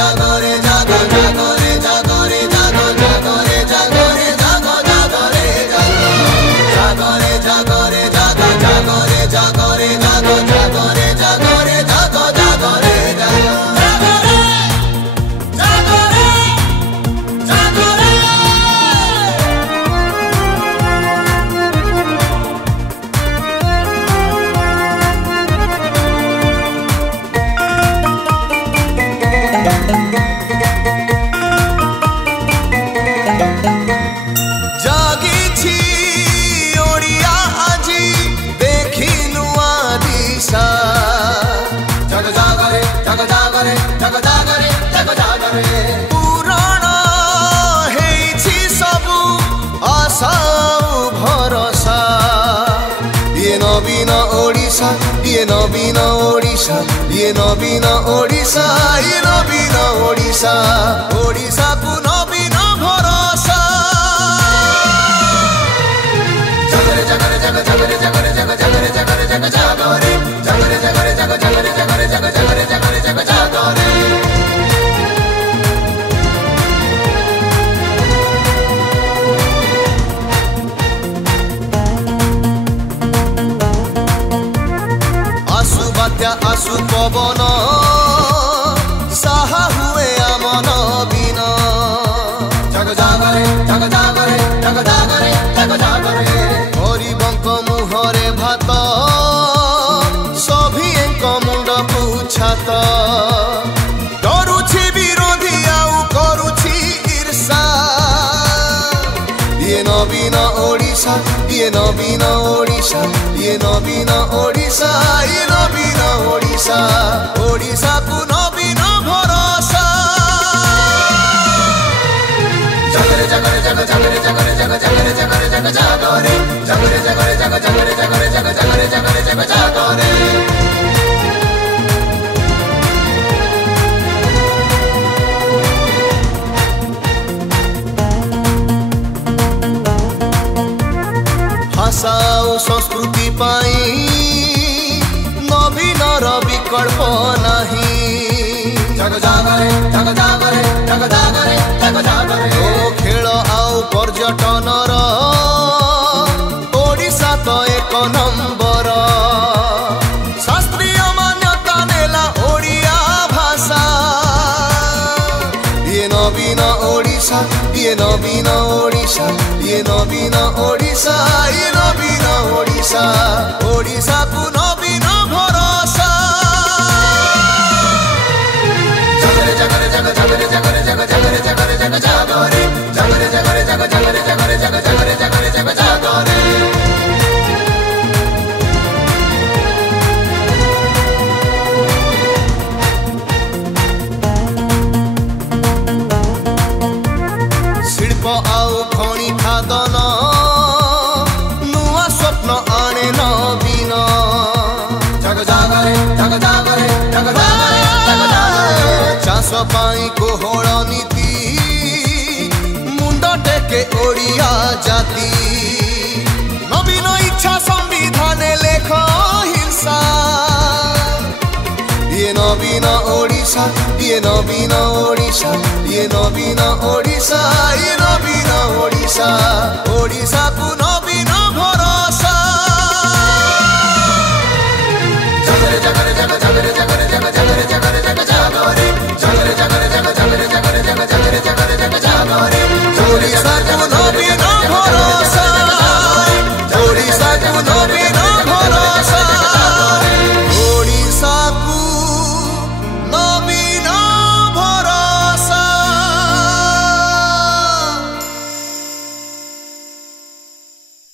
জাগরে জাগো জাগরে জাগরে জাগো জাগরে জাগরে জাগো জাগরে জাগো জাগরে জাগরে জাগো জাগরে জাগরে জাগো জাগরে জাগরে জাগো জাগরে জাগো पुराण हेछि सबु आशा भरोसा ये नवीन ओडिशा ये नवीन ओडिशा ये नवीन ओडिशा ये नवीन ओडिशा ओडिशा को नवीन भरोसा जगरे जगरे जग जगरे जगरे जग जगरे जगरे जग जागरे जगरे जगरे जग जगरे जगरे जग जगरे जगरे जग जागरे आसु पवन साहा हुए आमन बिन जग जागरे जग जागरे जग जागरे जग जागरे गरीबंक मुहरे भात सभिएंक मुंड पुछात डरुछि विरोधी आउ करुछि ईर्षा ये नवीन ओडिशा ये नवीन ओडिशा ये नवीन ओडिशा ये नवीन ओडिशा ओडिशा को नवीन भरोसा जगरे जगरे जग जगरे जगरे जग जगरे जगरे जग जागरे जगरे जगरे जग जगरे जगरे जग जगरे जगरे जग जागरे भाषा और संस्कृति पाई नवीनर विकल्प नहीं जग जागरे जग जागरे जग जागरे जग जागरे ओ खेल आउ पर्यटनर ओडिशा तो एक नंबर शास्त्रीय मान्यता नेला ओडिया भाषा ये नवीन ओडिशा ये नवीन ओडिशा ये नवीन ओडिशा ये नवीन ओडिशा ओडिशा को नवीन भरोसा जगरे जगरे जग जगरे जगरे जग जगरे जगरे जग जागरे जगरे जगरे जग जगरे जगरे जग जगरे जगरे जग जागरे शिल्प आउ खनि खादन नुआ स्वप्न आने नवीन जग जागरे जग जागरे जग जागरे जग जागरे चाष पाई कोहल नीति मुंड टेके ओडिया जाति नवीन इच्छा संविधान लेख हिंसा ये नवीन ओडिशा ये नवीन ओडिशा ये नवीन ओडिशा ये नवीन ओडिशा ओडिशा को